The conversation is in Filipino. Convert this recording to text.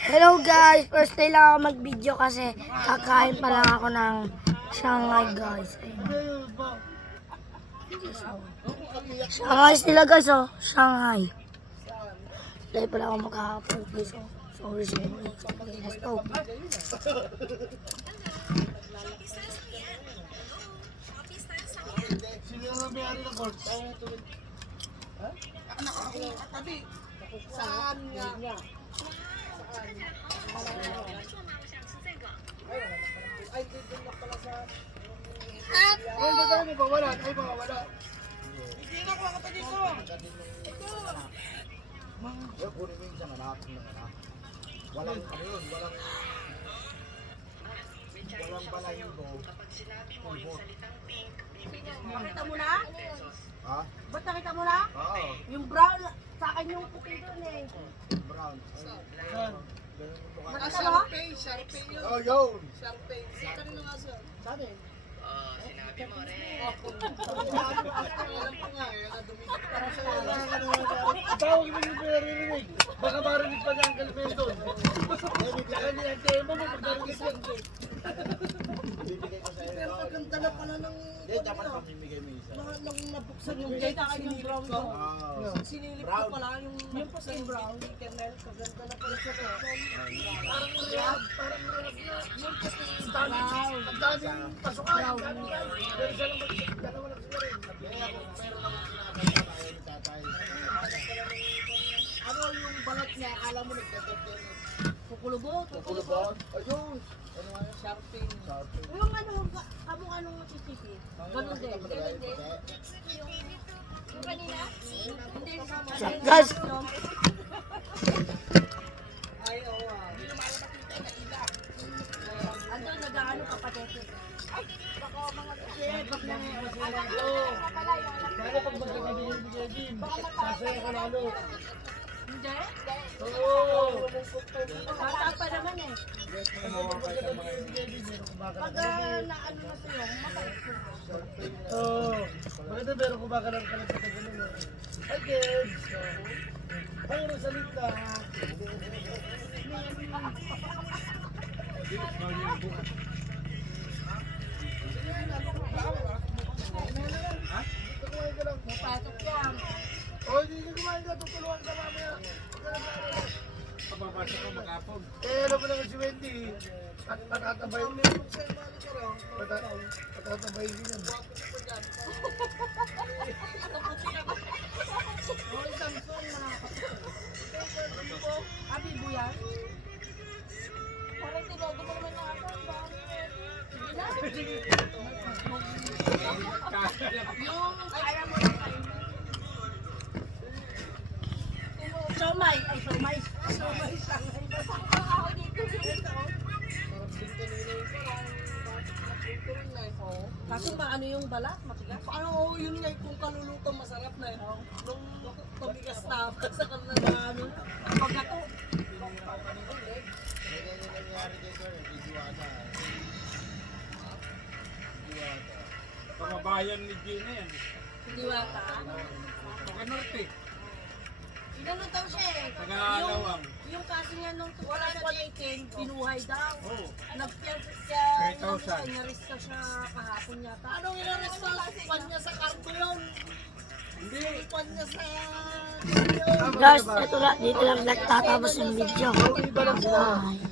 Hello guys, first day lang ako mag-video kasi kakain pa lang ako ng Shanghai guys. Ayun. Shanghai sila guys oh, Shanghai. Dahil pala ako makaka-upload guys oh. Sorry. Okay, let's go. Sino ang may-ari ng board? Ha? Tabi. Saan nga? Ay, dito na pala sa... Ay, ba't mo ba wala? Ay, baka wala. Hindi na ko ako dito. Ito. Kunin mo yung isang anak ng anak. Walang ano yun, walang balahibo. Nakita mo na? Ha? Ba't nakita mo na? Oo. Yung brown, sa akin yung puti doon eh. Brown. Nakita mo? Oh, yun. Sabi. Sinabi mo rin. Tawag mo yung pinaririnig. Baka marinig pa niya ang kalipin doon. Bigla niya ang demo mo. Pagdarinig yan. Pero kaganda na pala ng... Hindi, dapat pamimigay mo isa. Nang nabuksan yung gate, yung brown ko. Sinilip ko pala yung puti brown. Kaganda na pala siya. Parang rehab. Parang rehab na. Yung puti brown. Ang daming pasukan. Pero siya lang dalawa lang siguro rin. Pero lang sinabi ni tatay. Ano yung balat niya? Akala mo nagdadagdag. Kukulubot. Kukulubot? Ayun. Ano nga yun? Sharpin. Sharpin. Yung ano, kamukha nung titipi. Ganun din. Ganun din. Yung kanina? Hindi. Guys, Ay, oo. Andun, nag-ano ka patete. Ay, baka mga shit. Baka Kaya pag magkakabigay din, sasaya ka lalo. Hindi? Oo. Bata pa naman eh. Magkakabigay din, meron kumbaga. Pag naano na sa'yo, mabait ko. Oo. Maganda meron kumbaga ng kalat sa ganun. Hi kids! Ay, Rosalita! Kumain ka lang. Patok yan. Oh, hindi ka kumain ka. Tutulungan ka mamaya. Papapasok ko makapon. Alam mo naman si Wendy. Patatabay. Patatabay din yan. Oh, Samsung, nakakaputo. Abibo yan? Parang tinodo mo naman na ako. Sige na. Yung kaya mo lang kayo. Somay. Ay, somay. Somay siya. Ako dito. Kaso maano yung balat? Matigas? Ano, yun nga kung kaluluto masarap na yun. Nung tumigas na sa kanila na ano. Pagkato. Pamabayan ni Gina yan. Hindi wata. Pakanorte. Inano daw siya eh. Taga-alawang. Yung kasi niya nung 2018, binuhay daw. Oo. Nagpiyansa siya. 3,000. Inarista siya kahapon yata. Anong inaresta? Pan niya sa cargo yun. Hindi. Pan niya sa... guys, ito lang, dito lang nagtatapos yung video. Bye.